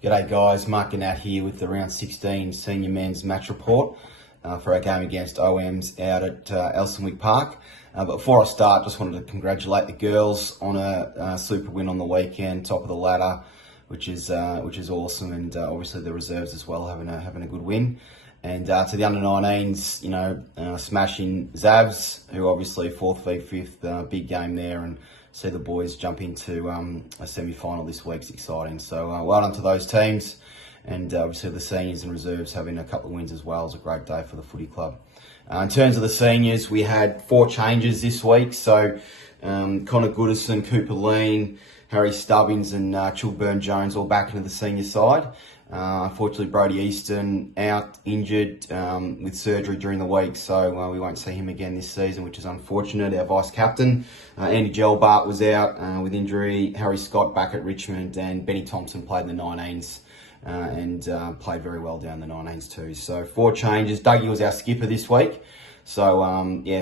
G'day guys, Mark and Nat here with the round 16 senior men's match report for our game against OMs out at Elsonwick Park. But before I start, just wanted to congratulate the girls on a super win on the weekend, top of the ladder, which is awesome, and obviously the reserves as well having a good win. And to the under 19s, smashing Zavs, who obviously 4th v 5th, big game there, and see the boys jump into a semi-final this week's exciting. So well done to those teams, and obviously the seniors and reserves having a couple of wins as well. It was a great day for the footy club. In terms of the seniors, we had 4 changes this week. So Connor Goodison, Cooper Lean, Harry Stubbins and Chilburn Jones all back into the senior side. Unfortunately, Brodie Easton out injured with surgery during the week, so we won't see him again this season, which is unfortunate. Our vice-captain, Andy Gelbart, was out with injury. Harry Scott back at Richmond, and Benny Thompson played in the 19s and played very well down the 19s too. So 4 changes. Dougie was our skipper this week. So,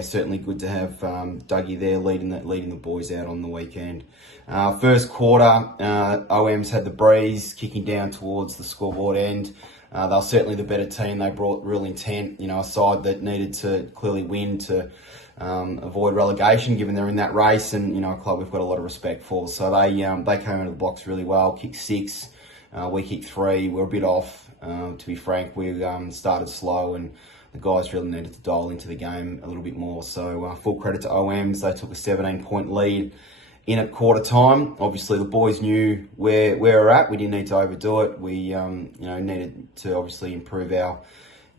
certainly good to have Dougie there leading the boys out on the weekend. First quarter, OMs had the breeze, kicking down towards the scoreboard end. They were certainly the better team. They brought real intent, a side that needed to clearly win to avoid relegation, given they're in that race, and, a club we've got a lot of respect for. So they came into the blocks really well, kicked 6, we kicked 3. We're a bit off, to be frank. We started slow, and the guys really needed to dial into the game a little bit more. So full credit to OMs. They took a 17-point lead in at quarter time. Obviously, the boys knew where we're at. We didn't need to overdo it. We needed to obviously improve our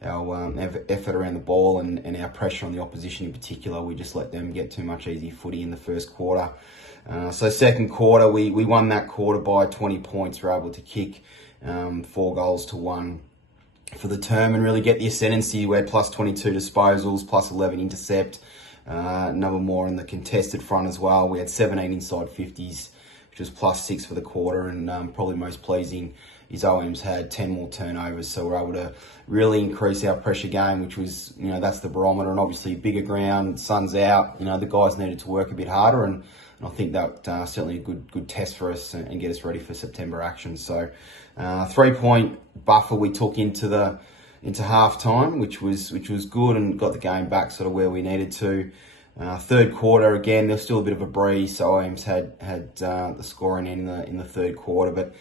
effort around the ball and our pressure on the opposition in particular. We just let them get too much easy footy in the first quarter. So second quarter, we won that quarter by 20 points. We were able to kick 4 goals to 1 for the term and really get the ascendancy. We had plus 22 disposals, plus 11 intercept, number more in the contested front as well. We had 17 inside 50s, which was plus 6 for the quarter, and probably most pleasing is OMs had 10 more turnovers, so we're able to really increase our pressure game, which was, that's the barometer, and obviously bigger ground, sun's out, the guys needed to work a bit harder, and I think that certainly a good test for us and get us ready for September action. So 3-point buffer we took into half time, which was good, and got the game back sort of where we needed to. Third quarter, again, there's still a bit of a breeze, so OMs had the scoring in the third quarter, but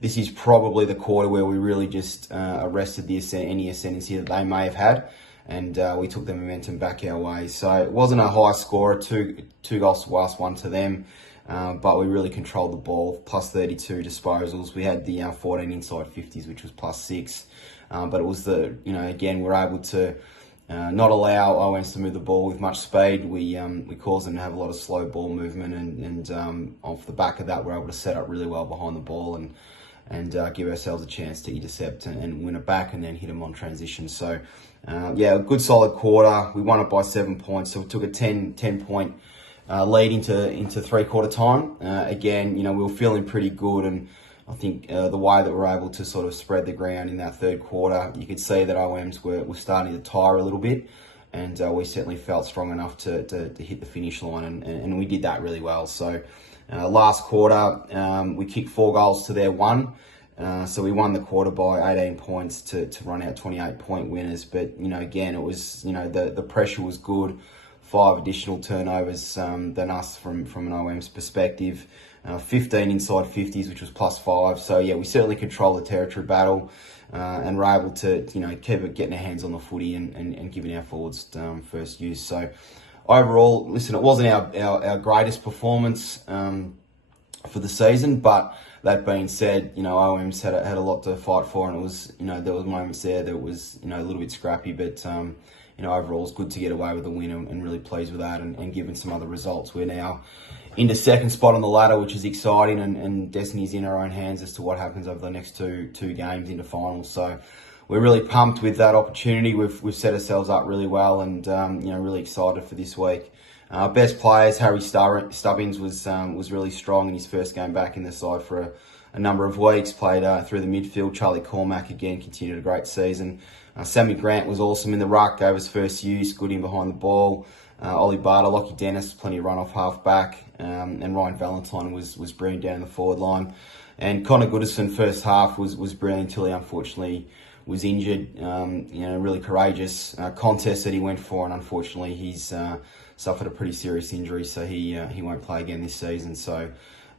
this is probably the quarter where we really just arrested any ascendancy that they may have had, and we took the momentum back our way. So it wasn't a high score, two goals to us, 1 to them, but we really controlled the ball, plus 32 disposals. We had the 14 inside 50s, which was plus 6, but it was again, we're able to not allow OMs to move the ball with much speed. We caused them to have a lot of slow ball movement, and off the back of that, we're able to set up really well behind the ball and give ourselves a chance to intercept and win it back, and then hit them on transition. So, a good solid quarter. We won it by 7 points, so we took a 10-point lead into three-quarter time. Again, we were feeling pretty good, and I think the way that we're able to sort of spread the ground in that third quarter, you could see that OMs were starting to tire a little bit, and we certainly felt strong enough to hit the finish line, and we did that really well. So last quarter, we kicked 4 goals to their 1. So we won the quarter by 18 points to run out 28-point winners. But, again, it was, the pressure was good. 5 additional turnovers than us from an OM's perspective. 15 inside 50s, which was plus 5. So, we certainly control the territory battle and were able to, keep getting our hands on the footy and giving our forwards first use. So, overall, listen, it wasn't our greatest performance for the season, but that being said, OMs had a lot to fight for, and it was, there was moments there that was, a little bit scrappy, but, overall it's good to get away with a win and really pleased with that, and given some other results, we're now into second spot on the ladder, which is exciting, and destiny's in our own hands as to what happens over the next two games into finals. So we're really pumped with that opportunity. We've set ourselves up really well, and really excited for this week. Best players, Harry Stubbins was really strong in his first game back in the side for a number of weeks. Played through the midfield. Charlie Cormack again continued a great season. Sammy Grant was awesome in the ruck, gave us first use, good in behind the ball. Ollie Barter, Lockie Dennis, plenty of run off half back, and Ryan Valentine was brilliant down in the forward line. And Connor Goodison, first half was brilliant until he unfortunately was injured. Really courageous contest that he went for, and unfortunately he's suffered a pretty serious injury, so he won't play again this season. So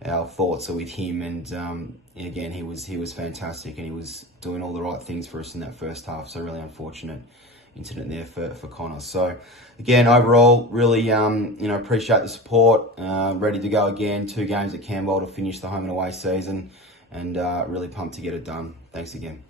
our thoughts are with him, and again he was fantastic, and he was doing all the right things for us in that first half. So really unfortunate incident there for Connor. So again, overall, really appreciate the support. Ready to go again. 2 games at Campbell to finish the home and away season, and really pumped to get it done. Thanks again.